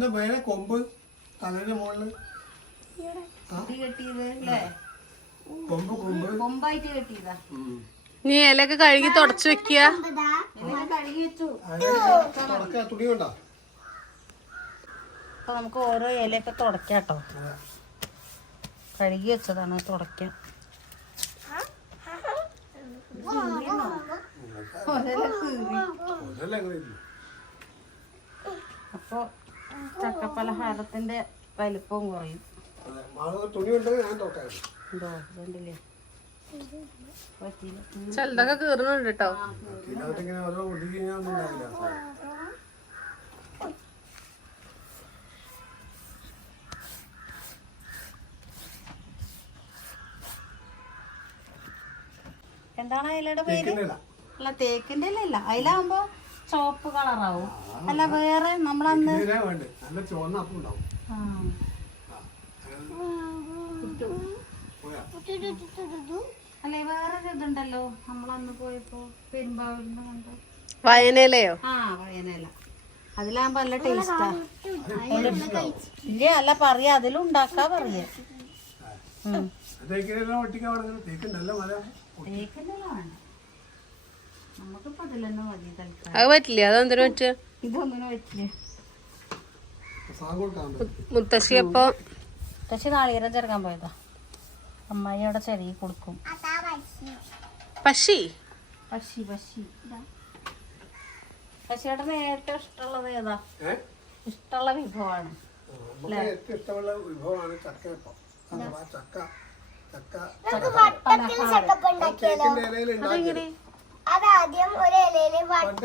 ചെന്ന് മേലെ കൊമ്പ് അതിന്റെ മുകളിൽ കുട്ടി കെട്ടിയത് അല്ലേ കൊമ്പ് കൊമ്പ് കൊമ്പായിട്ട് കെട്ടിയതാ ഉം. നീ ഇലയൊക്കെ കഴുകി തുടച്ചു വെക്കുക തുണി കൊണ്ടാ അപ്പൊ നമുക്ക് ഓരോ ഇലയൊക്കെ തുടക്കാട്ടോ കഴുകി വെച്ചതാണ് തുടക്കാൻ. അപ്പൊ ചക്കപ്പലഹാരത്തിന്റെ വലിപ്പവും കുറയും. ചെലതൊക്കെ കീറുന്നുണ്ട് കേട്ടോ. എന്താണ് അതിലയുടെ പേര്? അല്ല തേക്കിന്റെ അല്ല അതിലാവുമ്പോ ചുവപ്പ് കളറാവും. അല്ല വേറെ നമ്മളന്ന് നല്ല ചുവന്ന അപ്പം ഉണ്ടാവും ആ. പോയാ അല്ല വേറൊരു ഇതുണ്ടല്ലോ. നമ്മളന്ന് പോയപ്പോ പെരുമ്പാവൂരിന്ന് കണ്ടു. വയനയിലയോ? ആ വയനയില. അതിലാകുമ്പോ നല്ല ടേസ്റ്റാ ഇല്ല അല്ല പറയാ അതിലും ഉണ്ടാക്കാ പറയാ. തേക്കിനെല്ലാം ഒട്ടിക്കാൻ തേക്കിനെല്ലാം വേണ്ട. അത് പറ്റില്ല? അതെന്തിനു പറ്റുക മുത്തശ്ശി അപ്പൊ മുത്തശ്ശി നാളികേരം ചേർക്കാൻ പോയതാ. അമ്മായി അവിടെ ചെറിയ കൊടുക്കും. പശി. പശി? പശി പശിയുടെ നേരത്തെ ഇഷ്ടമുള്ളത് ഏതാ? ഇഷ്ടമുള്ള വിഭവമാണ്. ഇഷ്ടമുള്ള വിഭവമാണ് ചക്കയപ്പം ചക്ക. ചക്ക പലഹാരം അതാദ്യം ഒരു ഇലയിൽ വട്ടം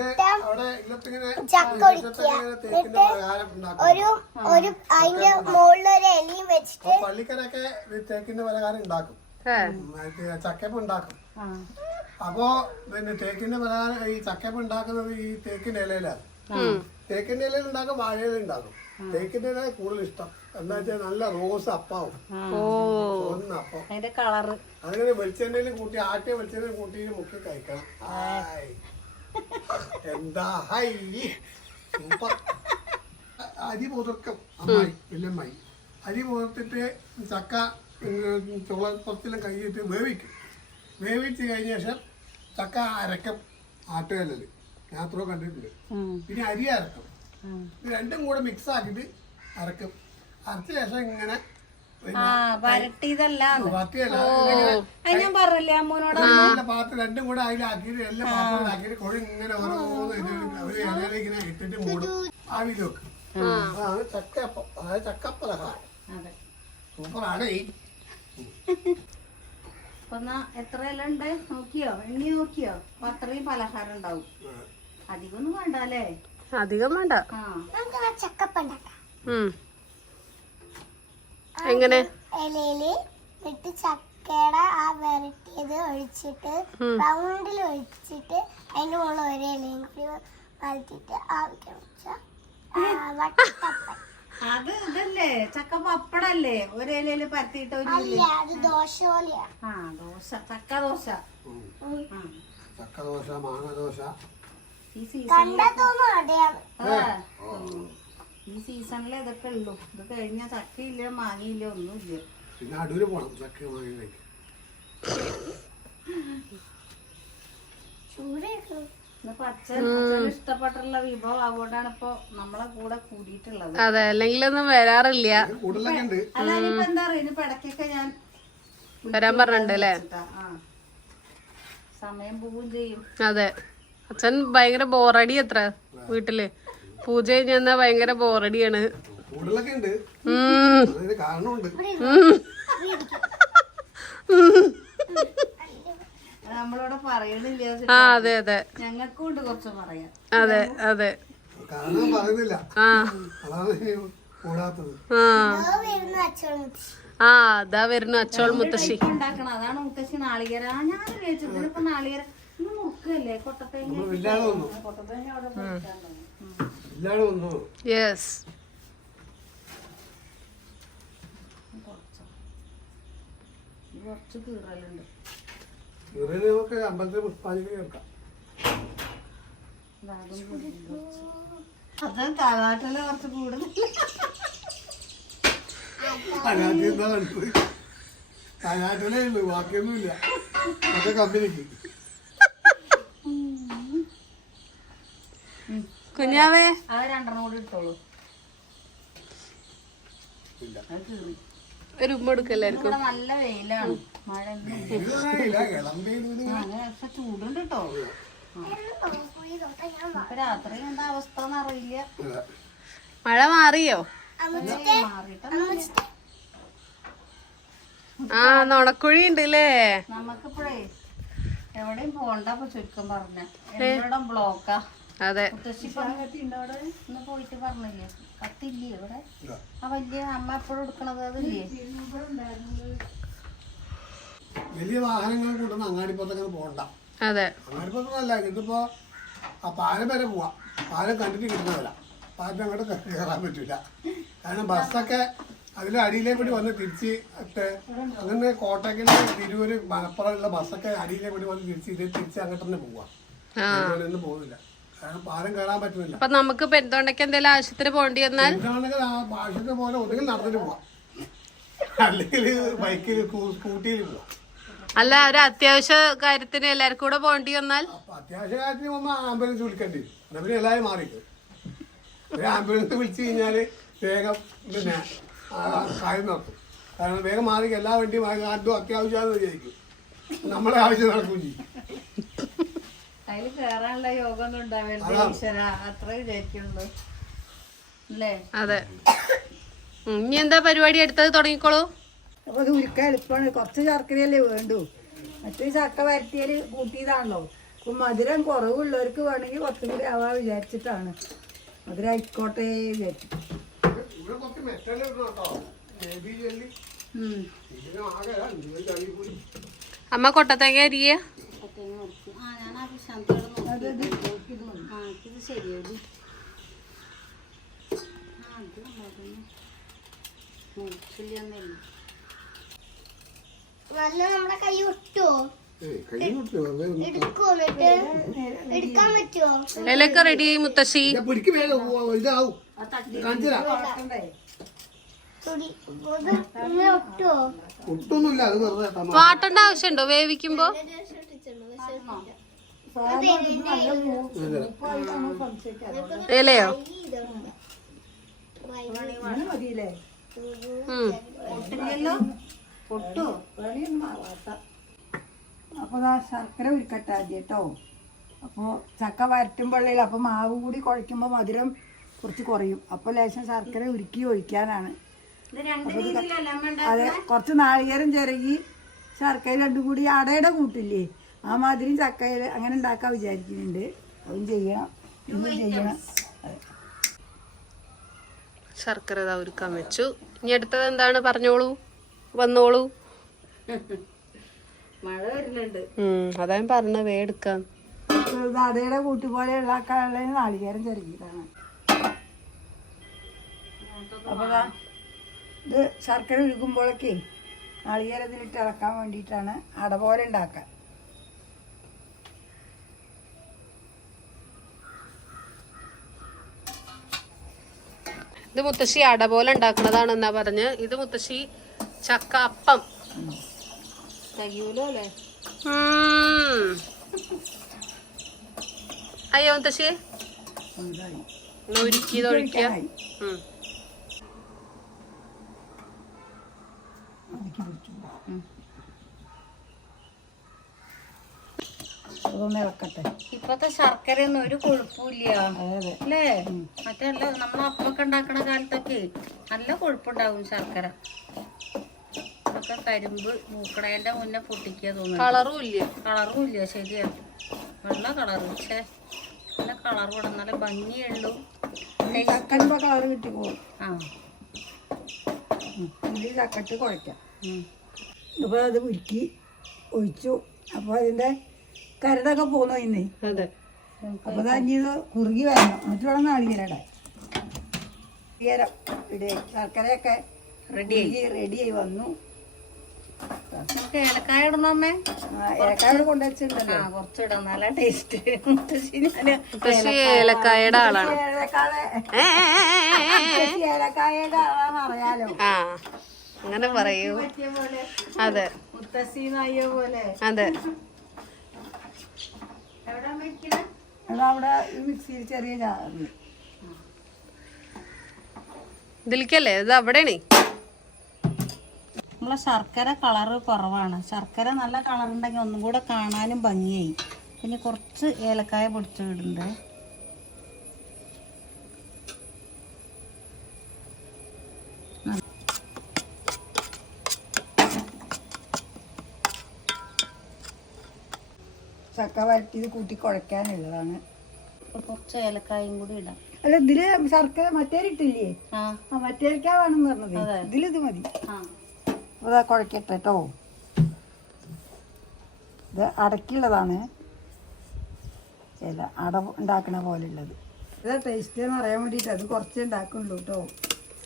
ചക്ക ഒടിക്കുക തേക്കിന്റെ പലഹാരം ഉണ്ടാക്കും ഒരു ഒരു അതിന്റെ മുകളിൽ ഒരു ഇലയും വെച്ചിട്ട് പള്ളിക്കരൊക്കെ ഈ തേക്കിന്റെ പലഹാരം ഉണ്ടാക്കും. മറ്റേ ഉണ്ടാക്കും. അപ്പോ പിന്നെ തേക്കിന്റെ പലഹാരം ഈ ചക്കയപ്പം ഉണ്ടാക്കുന്നത് ഈ തേക്കിന്റെ ഇലയിലാണ്. തേക്കിന്റെ ഇലയിൽ ഉണ്ടാക്കും വാഴയില ഉണ്ടാക്കും. തേക്കിന്റെ ഇല കൂടുതൽ ഇഷ്ടം. എന്താ വെച്ചാൽ നല്ല റോസ് അപ്പാവും. ചുവന്ന അപ്പം. അതിന്റെ കളറ്. അങ്ങനെ വെളിച്ചെണ്ണയിൽ കൂട്ടി ആട്ടിയ വെളിച്ചെണ്ണയിൽ കൂട്ടി മുക്കി കഴിക്കണം. ഹായ്. എന്താ? Hi super. അരി മുതിർക്കും. അമ്മായി വല്യമ്മായി. അരി മുതിർത്തിട്ട് ചക്ക ചുളപ്പത്തിലും കഴിഞ്ഞിട്ട് വേവിക്കും. വേവിച്ച് കഴിഞ്ഞ ശേഷം ചക്ക അരക്കും. ആട്ടുകല്ലിൽ ഞാൻ അത്ര കണ്ടിട്ടുണ്ട് പിന്നെ അരി അരക്കും. രണ്ടും കൂടെ മിക്സ് ആക്കിയിട്ട് അരക്കും. അരച്ച ശേഷം ഇങ്ങനെ വരട്ടിയതല്ല ഞാൻ പറഞ്ഞില്ലേ അമ്മോനോട് പാത്രം രണ്ടും കൂടെ അതിലാക്കിയിട്ട് എല്ലാ പാത്രത്തിലാക്കിയിട്ട് കൊഴി ഇങ്ങനെ ഓരോന്ന് ഇലയിൽ ഇങ്ങനെ ഇട്ടിട്ട് മൂടും. ആവിയിൽ വെക്കും. അതാണ് ചക്കപ്പം അതായത് ചക്കപ്പലഹാരം സൂപ്പറാണ് ഈ. അപ്പൊ എന്നാ എത്ര ഇല ഉണ്ട്? നോക്കിയോ? എണ്ണി നോക്കിയോ? അത്രയും പലഹാരം ഉണ്ടാവും. അധികം ഒന്നും വേണ്ട അല്ലേ? അധികം വേണ്ട. എങ്ങനെ? ഇലയിൽ ഇട്ട് ചക്കയുടെ ആ വരട്ടിയത് ഒഴിച്ചിട്ട് റൗണ്ടിൽ ഒഴിച്ചിട്ട് അതിന്റെ മുകളിൽ ഒരു ഇലയും കൂടി വരട്ടിട്ട് ആവിക്കാൻ വെച്ച വട്ടപ്പൻ അത് ഇതല്ലേ ചക്ക പപ്പടല്ലേ ഒരു ഇലയിൽ പരത്തിയിട്ട് ഒരു അല്ല അത് ദോശ പോലെയാ. ആ ദോശ ചക്ക ദോശ. ആ. ചക്കദോശ മാങ്ങദോശ ഈ സീസണിൽ ഇതൊക്കെ ഉള്ളൂ. ഇത് കഴിഞ്ഞാൽ ചക്കയില്ല മാങ്ങയില്ല ഒന്നുമില്ല. പിന്നെ അടൂര് പോണം ചക്ക ഇഷ്ടപ്പെട്ടുള്ള വിഭവം അതുകൊണ്ടാണ് ഇപ്പൊ നമ്മളെ കൂടെ കൂടിയിട്ടുള്ളത്. അതെ അല്ലെങ്കിലൊന്നും വരാറില്ല. കൂടുതലൊക്കെ ഉണ്ട്. അല്ല ഇനിയിപ്പോ എന്താ പറയാ ഇനിയിപ്പോ ഇടയ്ക്കൊക്കെ ഞാൻ വരാൻ പറഞ്ഞിട്ടുണ്ട് അല്ലേ ആ. സമയം പോവുകയും ചെയ്യും. അതെ. അച്ഛൻ ഭയങ്കര ബോറടി അത്ര വീട്ടിൽ. പൂജ കഴിഞ്ഞാ ഭയങ്കര ബോറടിയാണ്. ആ അതെ അതെ. അതെ അതെ. കാരണം പറയുന്നില്ല. ആ. കൂടാത്തത്. ആ. വരുന്ന അച്ഛൻ ആ അതാ വരുന്നു അച്ചോൾ മുത്തശ്ശി. അതാണ് മുത്തശ്ശി നാളികേര. ഞാൻ നാളികേരം യെസ് കുറച്ച്? കീറലുണ്ട്. നമുക്ക് അമ്പലത്തിൽ പുഷ്പാഞ്ജലി കേൾക്കാം അത് തലാട്ടിൽ കുറച്ച് കൂടുതൽ അതിനകത്തല്ലേ ഉള്ളൂ ബാക്കിയൊന്നുമില്ല. അതൊക്കെ കമ്പനിക്ക്. കുഞ്ഞാവേ. അത് രണ്ടെണ്ണം കൂടി ഇട്ടോളൂ ഒരു ഉമ്മ എടുക്കല്ലായിരിക്കും നല്ല വെയിലാണ്. മഴ ചൂടുണ്ട് കേട്ടോ രാത്രി എന്താ അവസ്ഥ എന്നറിയില്ല മഴ മാറിയോ? ആ നൊണക്കുഴി ഉണ്ട് അല്ലേ നമുക്കിപ്പോഴേ എവിടെയും പോണ്ട ചുരുക്കം പറഞ്ഞ. ബ്ലോക്കാ അതെ. പോയിട്ട് പറഞ്ഞില്ലേ? കത്തില്ലേ ഇവിടെ? ആ വലിയ അമ്മ എപ്പോഴും എടുക്കണത് അതില്ലേ? വലിയ വാഹനങ്ങൾ കൂട്ടുന്ന അങ്ങാടിപ്പുറത്തേക്ക് പോകണ്ട. അതെ. അങ്ങാടിപ്പുറത്തല്ല ഇതിപ്പോ ആ പാലം വരെ പോവാ. പാലം കണ്ടിട്ട് കിട്ടുന്നതല്ല പാലം അങ്ങോട്ട് കയറാൻ പറ്റില്ല കാരണം ബസ്സൊക്കെ അതിലെ അടിയിലേ കൂടി വന്ന് തിരിച്ച് അങ്ങനെ കോട്ടയ്ക്കിൽ തിരൂര് മലപ്പുറമുള്ള ബസ്സൊക്കെ അടിയിലേ കൂടി വന്ന് തിരിച്ച് ഇത് തിരിച്ച് അങ്ങോട്ട് തന്നെ പോവാം പോകുന്നില്ല. കാരണം പാലം കയറാൻ പറ്റുന്നില്ല. അപ്പൊ നമുക്ക് പെരുന്തോണ്ടയ്ക്ക് എന്തെങ്കിലും ആവശ്യത്തിന് പോണ്ടി വന്നാൽ? പോലെ ഒന്നുകിൽ നടന്നിട്ട് പോവാം. അല്ലെങ്കിൽ ബൈക്കിൽ സ്കൂട്ടിയിൽ പോവാം. അല്ല ഒരു അത്യാവശ്യ കാര്യത്തിന് എല്ലാവർക്കും കൂടെ പോണ്ടി വന്നാൽ? അത്യാവശ്യ കാര്യത്തിന് ആംബുലൻസ് വിളിക്കേണ്ടി വരും. പിന്നെ എല്ലാവരും ഒരു ആംബുലൻസ് വിളിച്ചു കഴിഞ്ഞാൽ വേഗം പിന്നെ കാര്യം നടത്തും കാരണം വേഗം മാറി എല്ലാ വണ്ടിയും ആർക്കും അത്യാവശ്യമാണെന്ന് വിചാരിക്കും. നമ്മളെ ആവശ്യം നടക്കും ചെയ്യും. അതിൽ കേറാനുള്ള യോഗം ഉണ്ടാവരുത് ഉണ്ടാവില്ല ഈശ്വര അത്ര വിചാരിക്കുള്ളൂ. അല്ലേ? അതെ. ഇനി എന്താ പരിപാടി? എടുത്തത് തുടങ്ങിക്കോളൂ. അത് ഉരുക്കാൻ എളുപ്പമാണ് കുറച്ച് ശർക്കരയല്ലേ വേണ്ടു? മറ്റേ ചക്ക വരട്ടിയാൽ കൂട്ടിയതാണല്ലോ. അപ്പൊ മധുരം കുറവുള്ളവർക്ക് വേണമെങ്കിൽ കുറച്ചും കൂടി ആവാ വിചാരിച്ചിട്ടാണ്. മധുരം ആയിക്കോട്ടെ വിചാരിച്ചു. അമ്മ മെറ്റൽ ഇടണം കേട്ടോ ബേബി ജെല്ലി ഇതിന് ആകെ നിങ്ങൾ ചളി കൂടി അമ്മ കൊട്ടത്തേങ്ങ അരിയ ആ ഞാൻ ആ പ്രശാന്തോട് നോക്കി ആ ഇത് ശരിയായി ആ ഇത് മുറിച്ചില്ലന്നല്ല നല്ല നമ്മുടെ കൈ ഒട്ടുവോ ഏയ് കൈ കൊടുത്തു വെറുതെ ഒന്ന് എടുക്കുവോ എന്നിട്ട് എടുക്കാൻ പറ്റുവോ ഇലയൊക്കെ റെഡി മുത്തശ്ശി ഞാൻ പിടിക്ക് വേഗം ഓ, ഇതാവും കാണിച്ചു തരാം തുടി ഒട്ടുവോ ഒട്ടൊന്നുമില്ല അത് വെറുതെ തമാ വാട്ടേണ്ട ആവശ്യമുണ്ടോ? വേവിക്കുമ്പോ? ഇലയോ? മതിയില്ലേ? പൊട്ടില്ലല്ലോ പൊട്ടോ? അപ്പോൾ ആ ശർക്കര ഉരുക്കട്ടെ ആദ്യം കേട്ടോ അപ്പോൾ ചക്ക വരട്ടുമ്പോഴേ അപ്പോൾ മാവ് കൂടി കുഴയ്ക്കുമ്പോൾ മധുരം കുറച്ച് കുറയും. അപ്പോൾ ലേശം ശർക്കര ഉരുക്കി ഒഴിക്കാനാണ്. അതെ കുറച്ച് നാളികേരം ചിരകി ശർക്കര രണ്ടും കൂടി അടയുടെ കൂട്ടില്ലേ? ആ മാതിരി ചക്കയിൽ അങ്ങനെ ഉണ്ടാക്കാൻ വിചാരിക്കുന്നുണ്ട്. അതും ചെയ്യണം. ഇതും ചെയ്യണം. അതെ. ശർക്കര ഇതാ ഒരുക്കാൻ വെച്ചു. ഇനി അടുത്തത് എന്താണ് പറഞ്ഞോളൂ? വന്നോളൂ. മഴ വരുന്നുണ്ട് അതാണ് അതാ ഞാൻ പറഞ്ഞത് വേ എടുക്കാം. അപ്പോൾ കൂട്ടി അടയുടെ കൂട്ട് പോലെ ഉണ്ടാക്കാനുള്ള നാളികേരം ചിരകിയതാണ് അപ്പോൾ ഇത് ശർക്കര ഉരുക്കുമ്പോഴൊക്കെ നാളികേരത്തിലിട്ട് ഇളക്കാൻ വേണ്ടിയിട്ടാണ് അട പോലെ ഉണ്ടാക്കാൻ ഇത് മുത്തശ്ശി അട പോലെ ഉണ്ടാക്കണതാണെന്നാ പറഞ്ഞ്. ഇത് മുത്തശ്ശി ചക്ക അപ്പം. അയ്യോ മുത്തശ്ശി. ഇതായി. ഒന്ന് അതൊന്ന് ഇളക്കട്ടെ ഇപ്പത്തെ ശർക്കര ഒന്നും ഒരു കൊഴുപ്പില്ല അല്ലേ? മറ്റല്ല നമ്മൾ അപ്പൊക്കെ ഉണ്ടാക്കണ കാലത്തൊക്കെ നല്ല കൊഴുപ്പുണ്ടാവും ശർക്കര. ഇതൊക്കെ കരിമ്പ് മൂക്കടേന്റെ മുന്നേ പൊട്ടിക്കുക തോന്നുന്നു. കളറും ഇല്ല. കളറും ഇല്ല ശരിയാ. വെള്ള കളറ് പക്ഷേ നല്ല കളർ ഇവിടെ നല്ല ഭംഗിയുള്ളൂ. ചക്കന്റെ കിട്ടി പോകും. ആ. ഇത് ചക്കട്ട്. അപ്പോൾ അത് ഉരുക്കി ഒഴിച്ചു. അപ്പോൾ അതിന്റെ കരടൊക്കെ പോന്നു ഇന്ന്. അതെ. അഞ്ഞി ഇത് കുറുകി വരണം. എന്നിട്ട് വേണം നാളികേരടാൻ നാളികേരം റെഡിയായി ശർക്കരയൊക്കെ റെഡിയായി റെഡിയായി വന്നു. നമുക്ക് ഏലക്കായ ഇടണമേ കൊണ്ടുവച്ചിട്ടുണ്ടല്ലോ കുറച്ച് നല്ല ടേസ്റ്റ് ഏലക്കായയുടെ ആളാണ്. ഏലക്കായയുടെ ആളാന്ന് അറിയാലോ. അങ്ങനെ പറയൂ. അതെ. മുത്തശ്ശി പോലെ. അതെ. അതവിടെ ഈ മിക്സിയിൽ ചെറിയ ഇതിലേക്കല്ലേ ഇത് അവിടെയാണ്. നമ്മളെ ശർക്കര കളറ് കുറവാണ്. ശർക്കര നല്ല കളർ ഉണ്ടെങ്കിൽ ഒന്നും കൂടെ കാണാനും ഭംഗിയായി. പിന്നെ കുറച്ച് ഏലക്കായ പൊടിച്ചു ഇടുന്നുണ്ട്. ചക്ക വരട്ടിയത് കൂട്ടി കുഴക്കാനുള്ളതാണ് കുറച്ച് ഏലക്കായും കൂടി ഇടാം. അല്ല ഇതിൽ ശർക്കര മറ്റേ ഇട്ടില്ലേ? ആ. മറ്റേരിക്കാ വേണമെന്ന് പറഞ്ഞത്. ഇതിലിത് മതി. ആ. അതാ കുഴക്കട്ടെ കേട്ടോ ഇത് അടക്കുള്ളതാണ് ഇല അട ഉണ്ടാക്കണ പോലെ ഉള്ളത് ഇതാ ടേസ്റ്റ് എന്ന് അറിയാൻ വേണ്ടിയിട്ട് അത് കുറച്ചേ ഉണ്ടാക്കുള്ളൂ കേട്ടോ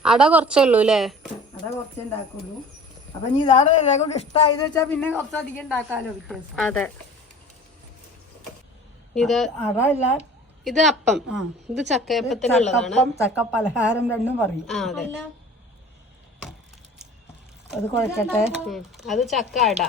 അട കുറച്ചേ ഉള്ളൂ അല്ലേ അട കുറച്ചേ ഉണ്ടാക്കുള്ളൂ. അപ്പൊ ഇനി ഇതാണ് ഇഷ്ടമായി ഇഷ്ടമായത് വെച്ചാൽ പിന്നെ കുറച്ചധികം ഉണ്ടാക്കാമല്ലോ വ്യത്യാസം. അതെ. ഇത് അതല്ല. അല്ല ഇത് അപ്പം. ഇത് ചക്കയപ്പത്തിനുള്ളതാണ് ചക്കപ്പം ചക്ക പലഹാരം രണ്ടും പറയും. അതെ. അത് കുഴക്കട്ടെ. അത് ചക്ക അട.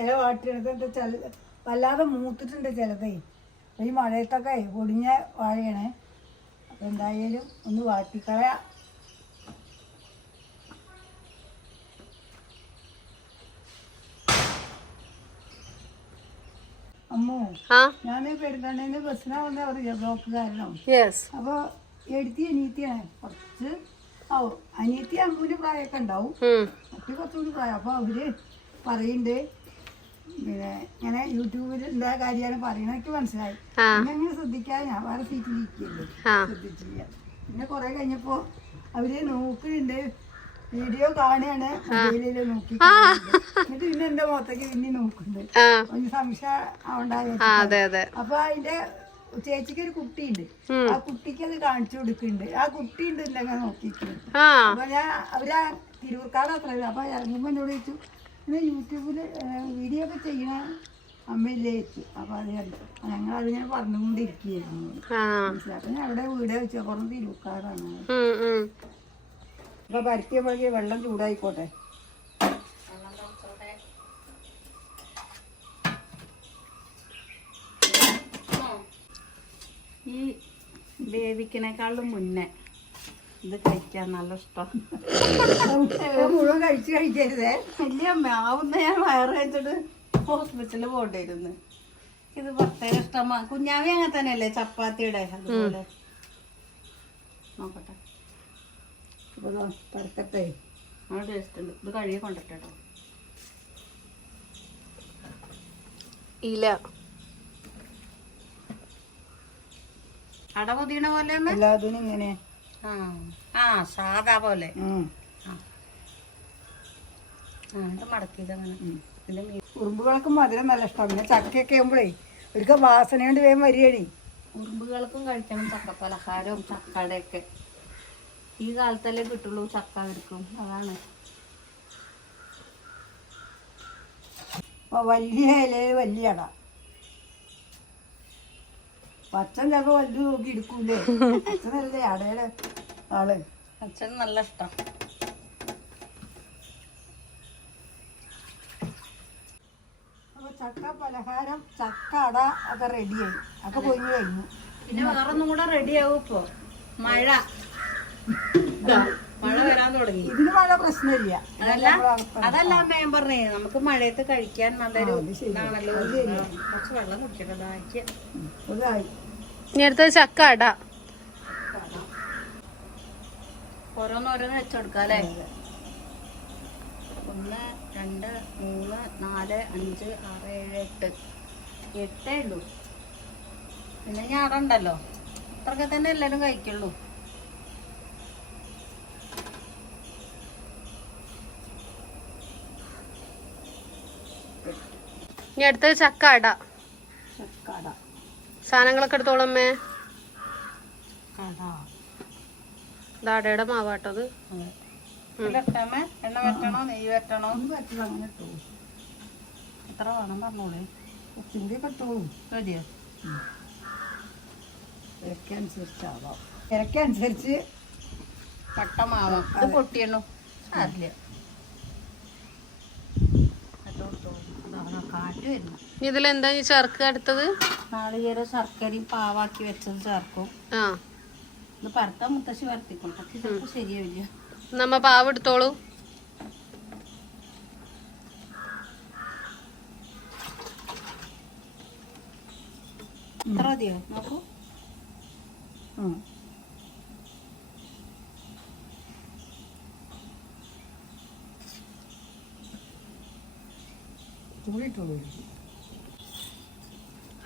ഇല വാട്ടിയെടുത്തിട്ട് ചില വല്ലാതെ മൂത്തിട്ടുണ്ട് ചിലതേ. ഈ മഴയത്തൊക്കെ പൊടിഞ്ഞ വാഴയാണ്. അപ്പം എന്തായാലും ഒന്ന് വാട്ടിക്കളയാം. ഞാൻ പെരുന്തണ്ണേന്ന് ബസ്സിനാ വന്ന അറിയാ? ബ്ലോക്ക് കാരണം യെസ് അപ്പോൾ എടുത്തി അനിയത്തിയാണ് കുറച്ച് ഓ അനിയത്തി അമ്മൂന് പ്രായമൊക്കെ ഉണ്ടാവും. മറ്റു കുറച്ചുകൂടി പ്രായം. അപ്പോൾ അവർ പറയുന്നുണ്ട് പിന്നെ ഇങ്ങനെ യൂട്യൂബിൽ എന്താ കാര്യമാണ് പറയണത് എനിക്ക് മനസ്സിലായി. പിന്നെ അങ്ങനെ ശ്രദ്ധിക്കാൻ ഞാൻ വേറെ സീറ്റിലിരിക്കല്ലേ ആ. ശ്രദ്ധിച്ചില്ല. പിന്നെ കുറെ കഴിഞ്ഞപ്പോ അവർ നോക്കുന്നുണ്ട് വീഡിയോ കാണുകയാണ് നോക്കി. എന്നിട്ട് പിന്നെ എന്റെ മുഖത്തേക്ക് പിന്നെ നോക്കുന്നുണ്ട്. സംശയം അതെ അതെ. അപ്പൊ അതിന്റെ ചേച്ചിക്ക് ഒരു കുട്ടിയുണ്ട് ആ കുട്ടിക്ക് അത് കാണിച്ചു കൊടുക്കുന്നുണ്ട്. ആ കുട്ടി ഉണ്ട് ഇല്ലെങ്കിൽ നോക്കിയിട്ടുണ്ട് അപ്പൊ ഞാൻ അവരാ തിരൂർക്കാട് അത്ര അപ്പൊ ഇറങ്ങുമ്പോ എന്നോട് ചോദിച്ചു പിന്നെ യൂട്യൂബിൽ വീഡിയോ ഒക്കെ ചെയ്യണ അമ്മയില്ലേ? ചോദിച്ചു. അപ്പൊ അത് ഞങ്ങൾ അത് ഞാൻ പറഞ്ഞുകൊണ്ടിരിക്കുകയായിരുന്നു. അപ്പൊ അവിടെ വീട് വെച്ചു അപ്പുറം തിരൂർക്കാടാണ്. ഉം, പരത്തിയ അപ്പൊ വെള്ളം ചൂടായിക്കോട്ടെ. ഈ വേവിക്കണേക്കാളും മുന്നേ ഇത് കഴിക്കാൻ നല്ല ഇഷ്ടം. മുഴുവൻ കഴിച്ചു കഴിക്കരുതേ. വലിയ ആവുന്ന ഞാൻ വയറ് വെച്ചിട്ട് ഹോസ്പിറ്റലിൽ പോണ്ടിരുന്നു ഇത് പ്രത്യേക ഇഷ്ടമാ. കുഞ്ഞാവി അങ്ങനെ തന്നെയല്ലേ? ചപ്പാത്തിയുടെ അതുപോലെ. നോക്കട്ടെ. അപ്പൊ ദാ ആ ടേസ്റ്റ് ഉണ്ട്. ഇത് കഴുകി കൊണ്ടിട്ടോ ഇല. അട പൊതിയണ പോലെ എല്ലാത്തിനും ഇങ്ങനെ. ആ. ആ സാധാ പോലെ. ഉറുമ്പുകൾക്ക് മധുരം നല്ല ഇഷ്ടമാണ് പിന്നെ ചക്കയൊക്കെ ആകുമ്പോഴേ ഒരിക്കൽ വാസന കൊണ്ട് വേഗം വരികയാണ് ഉറുമ്പുകൾക്കും കഴിക്കണം. ചക്ക പലഹാരവും ചക്കടയൊക്കെ. ഈ കാലത്തല്ലേ കിട്ടുള്ളൂ ചക്ക അവർക്കും അതാണ്. അപ്പൊ വലിയ ഇല വലിയ പച്ച ചക്ക ചിലപ്പോ വലുത് നോക്കി എടുക്കൂലേ? അച്ഛനല്ലേ അടയുടെ ആൾ. അച്ഛൻ നല്ല ഇഷ്ടം. അപ്പൊ ചക്ക പലഹാരം ചക്ക അട ഒക്കെ റെഡിയായി ഒക്കെ പൊഞ്ഞു കഴിഞ്ഞു. പിന്നെ വേറൊന്നും കൂടെ റെഡിയാവും ഇപ്പോ. മഴ. മഴ വരാൻ തുടങ്ങി. ഇതിന് മഴ പ്രശ്നമില്ല. അതല്ല അതല്ല ഞാൻ പറഞ്ഞേ നമുക്ക് മഴയത്ത് കഴിക്കാൻ നല്ലൊരു ഇതാണല്ലോ. കുറച്ച് വെള്ളം കുടിക്കട്ടെ ഇനി അടുത്തത് ചക്ക അട. ഓരോന്നോരോന്ന് വെച്ചെടുക്കാം അല്ലേ? ഒന്ന് രണ്ട് മൂന്ന് നാല് അഞ്ച് ആറ് ഏഴ് എട്ട്. എട്ടേ ഉള്ളൂ. പിന്നെ ഞാറുണ്ടല്ലോ അത്രക്കെ അത്രയൊക്കെ തന്നെ എല്ലാവരും കഴിക്കുള്ളൂ. ഇനി അടുത്തത് ചക്ക അട. സാധനങ്ങളൊക്കെ എടുത്തോളമ്മേ. ദാടയുടെ മാവാട്ടത് എണ്ണ വറ്റണോ വറ്റണോ എത്ര ഇരക്കനുസരിച്ചാവാം ഇരക്കനുസരിച്ച് പട്ടമാവാം അത്. പൊട്ടിയണോ? അല്ല കാറ്റ് വരുന്നു. ഇതിലെന്താ ഈ ചേർക്കുക അടുത്തത്? നാളികേര ശർക്കരയും പാവാക്കി വെച്ചത് ചേർക്കും. ആ. ഇത് പരത്താൻ മുത്തശ്ശി വരത്തിക്കും പക്ഷെ ചിലപ്പോൾ ശരിയാവില്ല. നമ്മ പാവ് എടുത്തോളൂ. ഇത്ര മതിയോ? നോക്കൂ.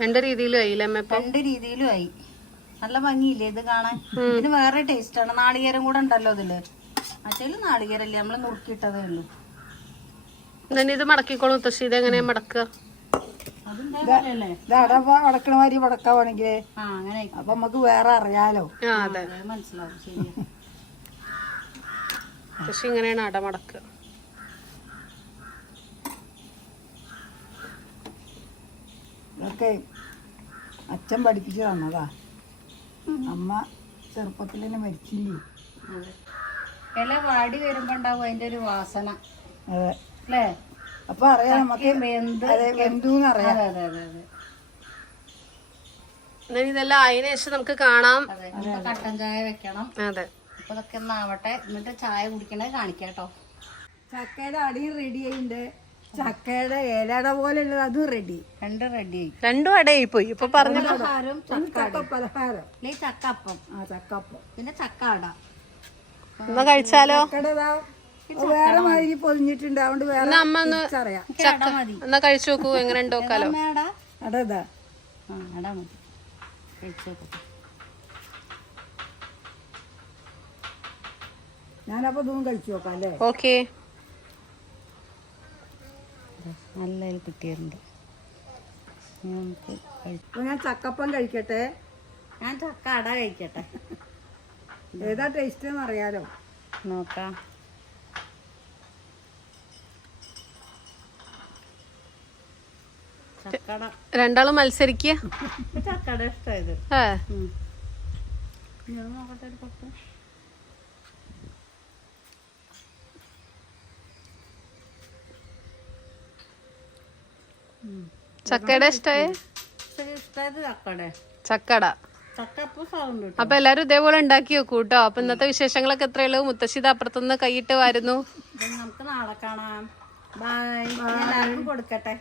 രണ്ട് രീതിയിലും ആയില്ലേ അമ്മ ഇപ്പൊ? രണ്ട് രീതിയിലും ആയി. നല്ല ഭംഗിയില്ലേ ഇത് കാണാൻ? ഇതിന് വേറെ ടേസ്റ്റ് ആണ്. നാളികേരം കൂടെ ഉണ്ടല്ലോ ഇതിൽ. മറ്റേ നാളികേരല്ലേ നമ്മൾ നുറുക്കിയിട്ടതേ ഉള്ളൂ. ഇത് മടക്കിക്കോളും മുത്തശ്ശി. ഇത് എങ്ങനെയാ മടക്കുക? വടക്കണ മാതിരി വടക്കാവാണെങ്കിലേ. അപ്പൊ നമുക്ക് വേറെ അറിയാലോ. അതെ. മനസ്സിലാവും. ശരി മുത്തശ്ശി ഇങ്ങനെയാണ് അട ഇതൊക്കെ അച്ഛൻ പഠിപ്പിച്ചു തന്നതാ. അമ്മ ചെറുപ്പത്തിൽ തന്നെ മരിച്ചില്ലേ? ഇല വാടി വരുമ്പോ ഉണ്ടാവും അതിന്റെ ഒരു വാസന. അതെ. അല്ലേ? അപ്പൊ അറിയാം നമുക്ക് വെന്ത് അതെ വെന്തൂന്ന് അറിയാം. അതെ അതെ അതെ. ഇതെല്ലാം ശേഷം നമുക്ക് കാണാം. കട്ടൻ ചായ വെക്കണം. അതെ. അപ്പൊ ഇതൊക്കെ ഒന്നാവട്ടെ എന്നിട്ട് ചായ കുടിക്കണേ കാണിക്കാട്ടോ. ചക്കയുടെ അടിയും റെഡി ആയിണ്ട്. ചക്കയുടെ ഏലട പോലെ അതും റെഡി രണ്ടും റെഡി ആയി. രണ്ടും അടയായി പോയി ഇപ്പൊ പറഞ്ഞ പലഹാരം ചക്ക ചക്ക പലഹാരം അല്ലെങ്കിൽ ചക്ക ആ ചക്കപ്പം. പിന്നെ ചക്ക അട. എന്നാ കഴിച്ചാലോ? വേറെ മാതിരി പൊതിഞ്ഞിട്ടുണ്ട്. അതുകൊണ്ട് വേറെ എന്നാ അമ്മ ഒന്ന് എനിക്ക് എന്നാ കഴിച്ചു നോക്കൂ. എങ്ങനെ ഉണ്ട് നോക്കാലോ. അമ്മ അട? ഇതാ. അട മതി. കഴിച്ച് നോക്കട്ടെ. ഞാനപ്പോ ഇതൊന്നും കഴിച്ചു നോക്കാം അല്ലേ? ഓക്കെ. നല്ല കിട്ടിയിട്ടുണ്ട്. നമുക്ക് കഴി- ഞാൻ ചക്കപ്പം കഴിക്കട്ടെ? ഞാൻ ചക്ക അട കഴിക്കട്ടെ. ഏതാ ടേസ്റ്റ് എന്ന് അറിയാലോ. നോക്കാം. ചക്കട. രണ്ടാളും മത്സരിക്കുക ചക്കട ഇഷ്ടമായത് ഏ ഞാൻ നോക്കട്ടെ ചക്കയുടെ ഇഷ്ടമായ ചക്കട. ചക്കട. ചക്ക അപ്പൊ എല്ലാരും ഇതേപോലെ ഉണ്ടാക്കി വെക്കൂ കേട്ടോ അപ്പൊ ഇന്നത്തെ വിശേഷങ്ങളൊക്കെ എത്രയുള്ളൂ? മുത്തശ്ശിത അപ്പുറത്തുനിന്ന് കൈയിട്ട് വരുന്നു. നമുക്ക് നാളെ കാണാം. ബൈ കൊടുക്കട്ടെ.